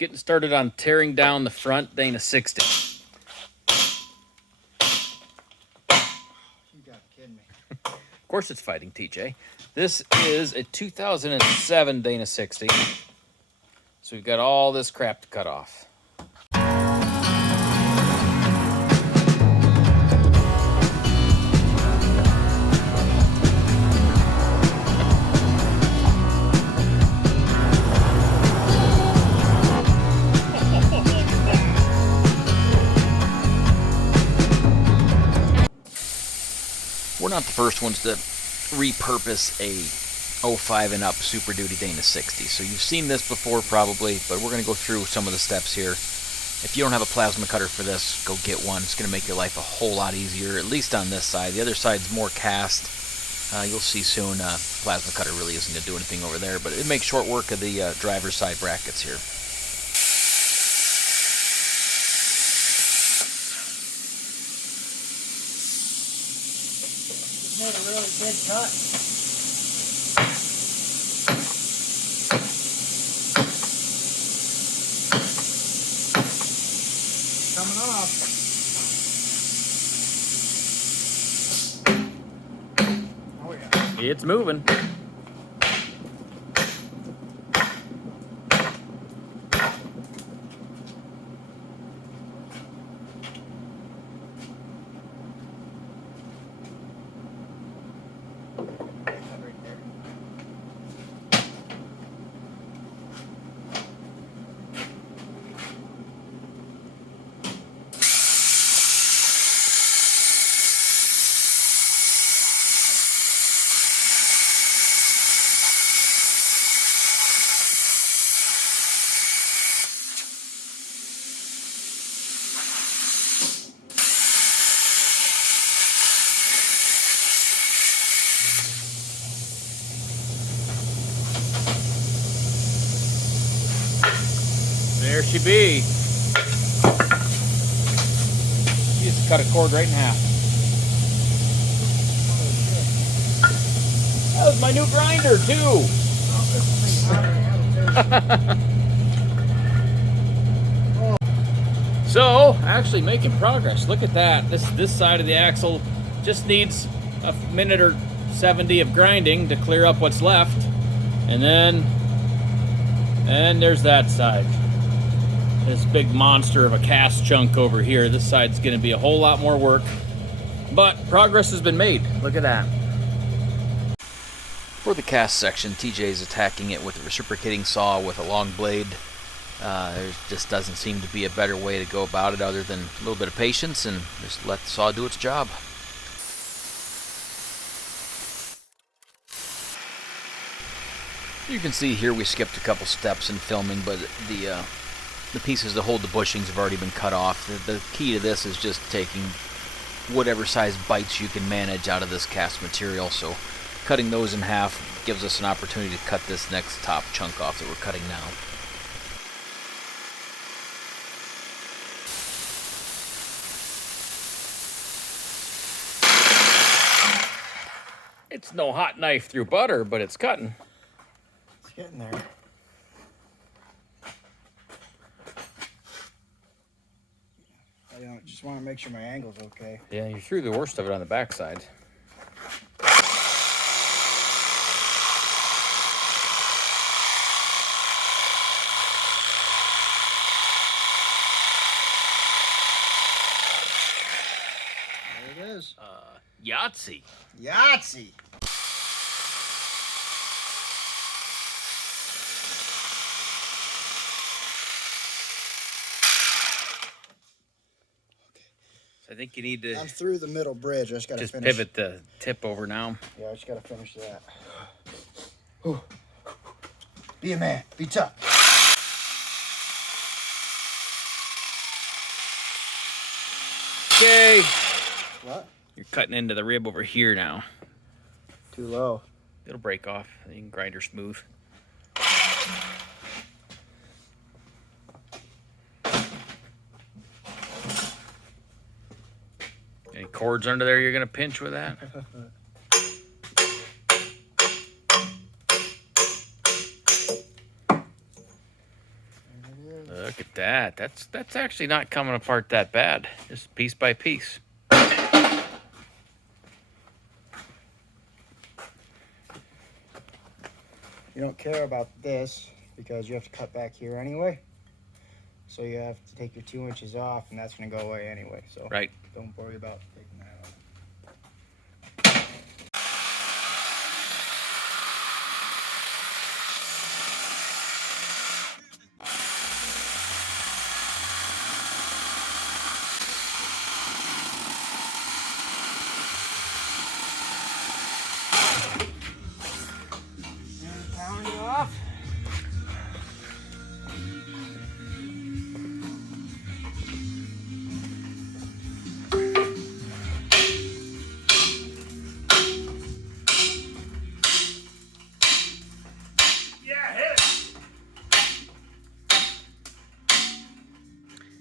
getting started on tearing down the front Dana 60. You gotta kidding me. Of course it's fighting, TJ. This is a 2007 Dana 60. So we've got all this crap to cut off. We're not the first ones to repurpose a 05 and up Superduty Dana 60. So you've seen this before probably, but we're going to go through some of the steps here. If you don't have a plasma cutter for this, go get one. It's going to make your life a whole lot easier, at least on this side. The other side's more cast. You'll see soon plasma cutter really isn't going to do anything over there, but it makes short work of the driver's side brackets here. Made a really big cut. Coming off. Oh yeah. It's moving. There she be. She just cut a cord right in half. That was my new grinder too. So, actually making progress. Look at that. This side of the axle just needs a minute or 70 of grinding to clear up what's left. And then there's that side. This big monster of a cast chunk over here. This side's going to be a whole lot more work, but progress has been made. Look at that. For the cast section, TJ is attacking it with a reciprocating saw with a long blade. There just doesn't seem to be a better way to go about it other than a little bit of patience and just let the saw do its job. You can see here we skipped a couple steps in filming, but the pieces that hold the bushings have already been cut off. The key to this is just taking whatever size bites you can manage out of this cast material. So cutting those in half gives us an opportunity to cut this next top chunk off that we're cutting now. It's no hot knife through butter, but it's cutting. It's getting there. I just want to make sure my angle's okay. Yeah, you threw the worst of it on the backside. There it is. Yahtzee. Yahtzee. I think you need to I'm through the middle bridge. I just gotta just finish. pivot the tip over now. Yeah, I just gotta finish that. Whew. Be a man. Be tough. Okay. What? You're cutting into the rib over here now. Too low. It'll break off. You can grind her smooth. Any cords under there you're gonna pinch with that? Look at that. That's actually not coming apart that bad. Just piece by piece. You don't care about this because you have to cut back here anyway. So you have to take your 2 inches off, and that's going to go away anyway. So right. Don't worry about taking that off. And pound it off.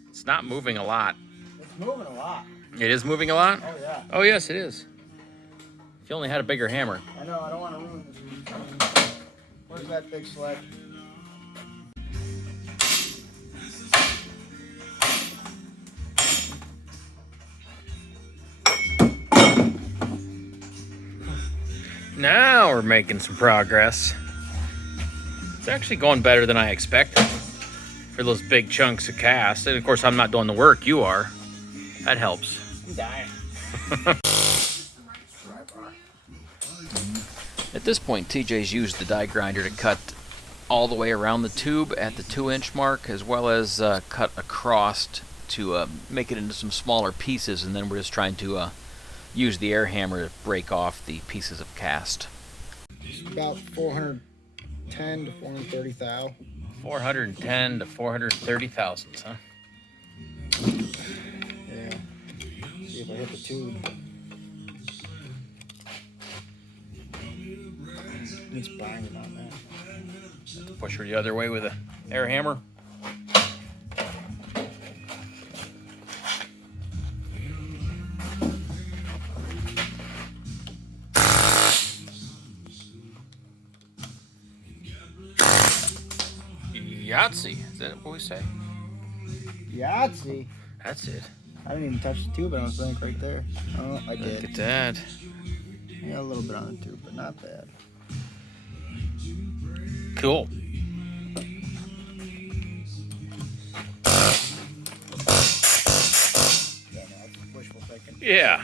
It's not moving a lot. It's moving a lot. It is moving a lot? Oh, yeah. Oh, yes, it is. If you only had a bigger hammer. I know, I don't want to ruin this. Where's that big sled? Now we're making some progress. It's actually going better than I expected for those big chunks of cast. And of course, I'm not doing the work, you are. That helps. I'm dying. At this point, TJ's used the die grinder to cut all the way around the tube at the 2-inch mark, as well as cut across to make it into some smaller pieces, and then we're just trying to use the air hammer to break off the pieces of cast. It's about 410 to 430 thou. 410 to 430 thousandths, huh? Yeah. See if I hit the tube. It's banging on that. Push her the other way with an air hammer. Yahtzee, is that what we say? Yahtzee. That's it. I didn't even touch the tube, I don't think, right there. Oh, I Look did. at that. Yeah, a little bit on the tube, but not bad. Cool. Yeah, no, that's wishful thinking. Yeah.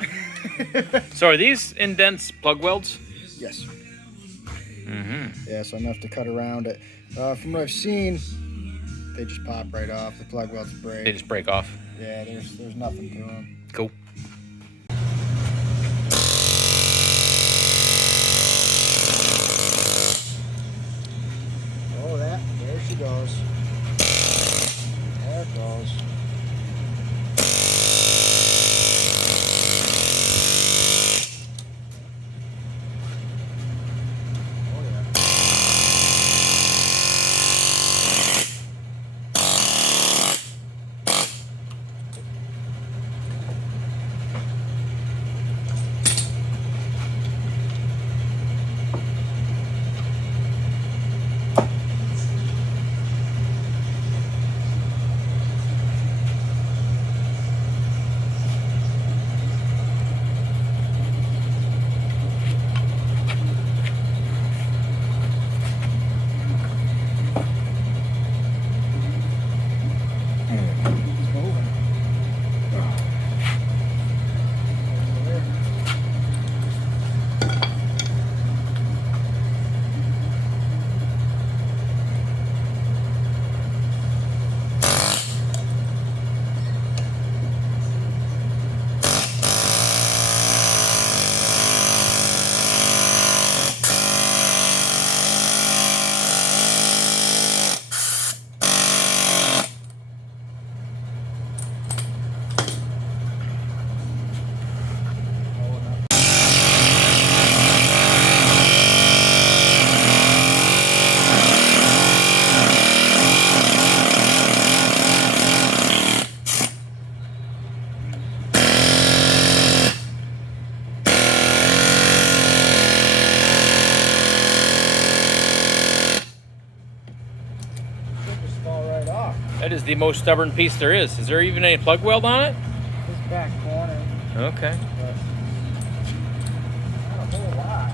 So are these indents plug welds? Yes. Mm-hmm. Yeah, so enough to cut around it. From what I've seen, they just pop right off. The plug welds break. They just break off. Yeah, there's nothing to them. Cool. Oh, there she goes. There it goes. Oh, yeah. That is the most stubborn piece there is. Is there even any plug weld on it? This back corner. Okay. But not a whole lot.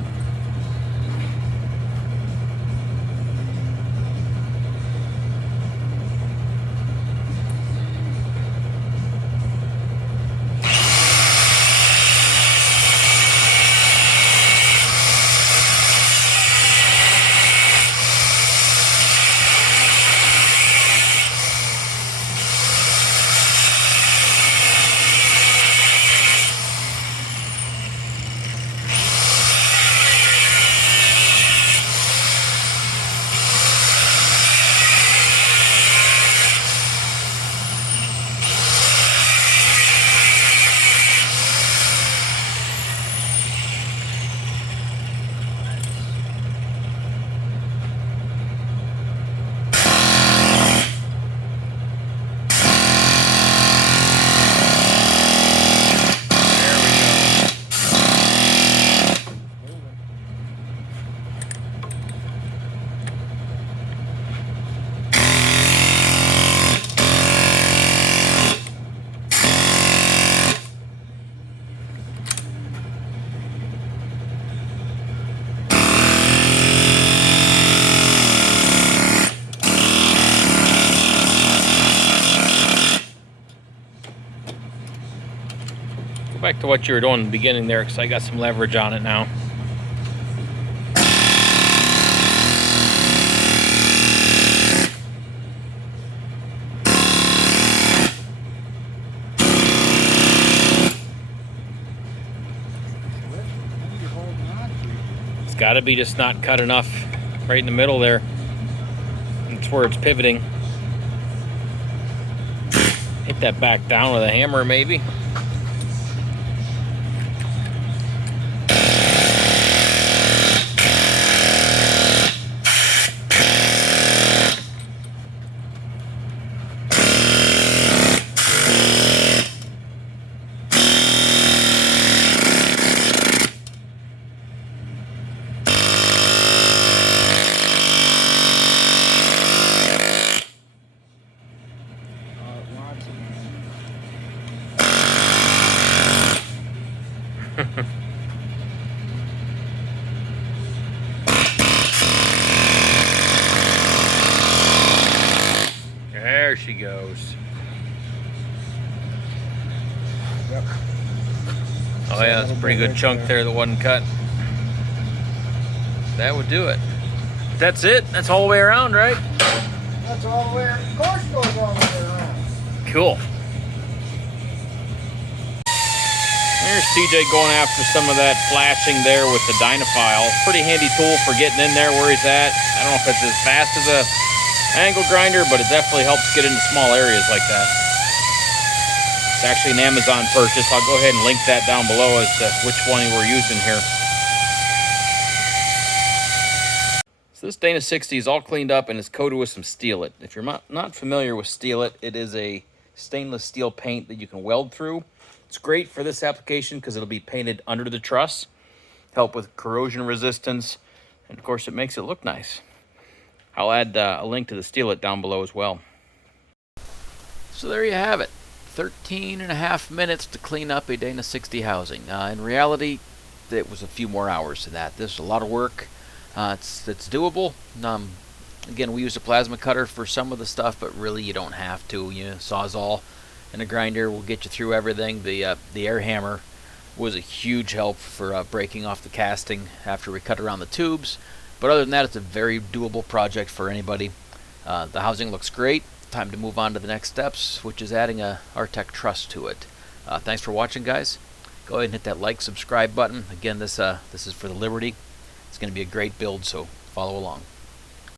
Back to what you were doing in the beginning there, because I got some leverage on it now. It's got to be just not cut enough right in the middle there. That's where it's pivoting. Hit that back down with a hammer maybe. There she goes. Yep. Oh yeah, that's a pretty good chunk there that wasn't cut. That would do it. That's it? That's all the way around, right? That's all the way. Of course it goes all the way around. Cool. There's TJ going after some of that flashing there with the Dynafile. Pretty handy tool for getting in there where he's at. I don't know if it's as fast as a angle grinder, but it definitely helps get into small areas like that. It's actually an Amazon purchase. I'll go ahead and link that down below as to which one we're using here. So this Dana 60 is all cleaned up and is coated with some Steel-It. If you're not familiar with Steel-It, it is a stainless steel paint that you can weld through. It's great for this application because it'll be painted under the truss, help with corrosion resistance, and of course it makes it look nice. I'll add a link to the Steel-It down below as well. So there you have it. 13.5 minutes to clean up a Dana 60 housing. In reality, it was a few more hours than that. This is a lot of work. It's doable. Again, we use a plasma cutter for some of the stuff, but really you don't have to. Sawzall and a grinder will get you through everything. The air hammer was a huge help for breaking off the casting after we cut around the tubes. But other than that, it's a very doable project for anybody. The housing looks great. Time to move on to the next steps, which is adding a Artec truss to it. Thanks for watching, guys. Go ahead and hit that like, subscribe button. Again, this is for the Liberty. It's going to be a great build, so follow along.